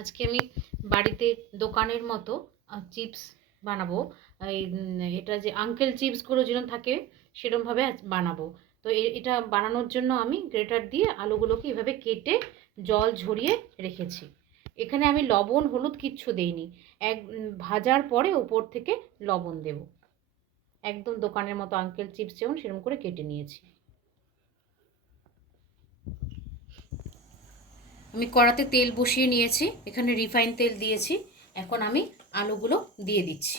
আজকে আমি বাড়িতে দোকানের মতো চিপস বানাবো। এটা যে আঙ্কেল চিপসগুলো যেরকম থাকে সেরকমভাবে বানাবো। তো এটা বানানোর জন্য আমি গ্রেটার দিয়ে আলুগুলোকে এভাবে কেটে জল ঝরিয়ে রেখেছি। এখানে আমি লবণ হলুদ কিচ্ছু দেইনি। ভাজার পরে ওপর থেকে লবণ দেব। একদম দোকানের মতো আঙ্কেল চিপস যেমন সেরকম করে কেটে নিয়েছি। আমি কড়াতে তেল বসিয়ে নিয়েছি, এখানে রিফাইন তেল দিয়েছি। এখন আমি আলুগুলো দিয়ে দিচ্ছি।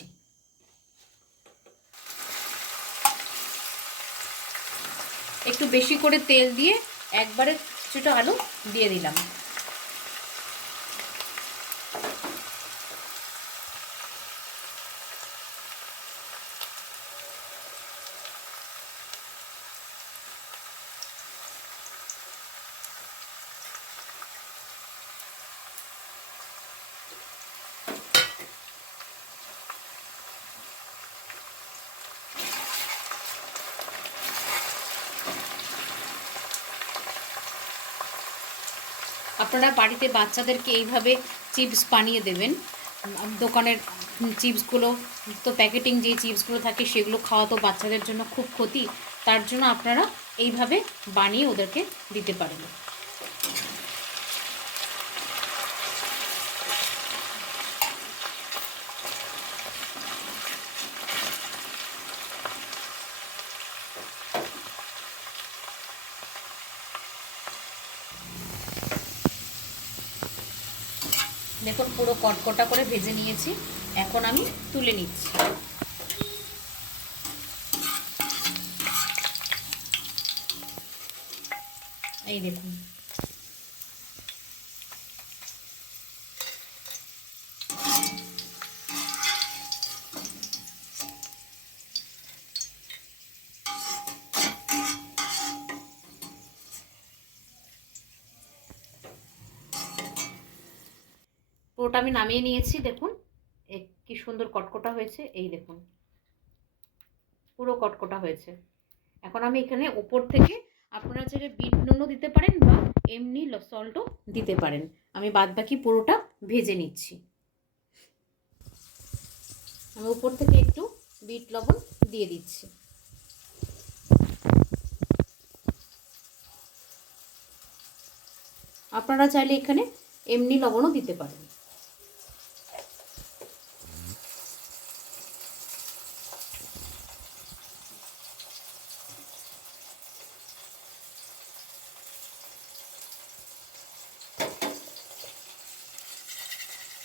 একটু বেশি করে তেল দিয়ে একবারে কিছুটা আলু দিয়ে দিলাম। আপনারা বাড়িতে বাচ্চাদেরকে এইভাবে চিপস বানিয়ে দেবেন। দোকানের চিপসগুলো তো প্যাকেটিং যে চিপসগুলো থাকে সেগুলো খাওয়া তো বাচ্চাদের জন্য খুব ক্ষতি। তার জন্য আপনারা এইভাবে বানিয়ে ওদেরকে দিতে পারেন। দেখুন পুরো কটকটা করে ভেজে নিয়েছি, এখন আমি তুলে নিচ্ছি। এই দেখুন, পুরোটা আমি নামিয়ে নিয়েছি। দেখুন কি সুন্দর কটকটা হয়েছে, এই দেখুন পুরো কটকটা হয়েছে। এখন আমি এখানে উপর থেকে আপনারা চাইলে বিট নুনও দিতে পারেন বা এমনি সল্টও দিতে পারেন। আমি বাদবাকি পুরোটা ভেজে নিচ্ছি। আমি উপর থেকে একটু বিট লবণ দিয়ে দিচ্ছি। আপনারা চাইলে এখানে এমনি লবণও দিতে পারেন।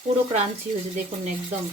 পুরো ক্রাঞ্চি হয়েছে দেখুন একদম।